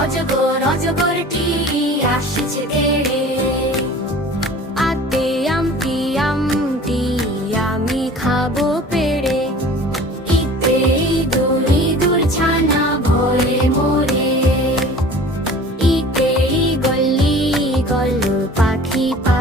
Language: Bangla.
অজগর অজগরটি আসছে তেড়ে। আতে আমটি আমটি আমি খাব পেড়ে। ইতে ইঁদুর ইঁদুর ছানা ভয়ে মরে। ইতে গল্লি গল পাখি পা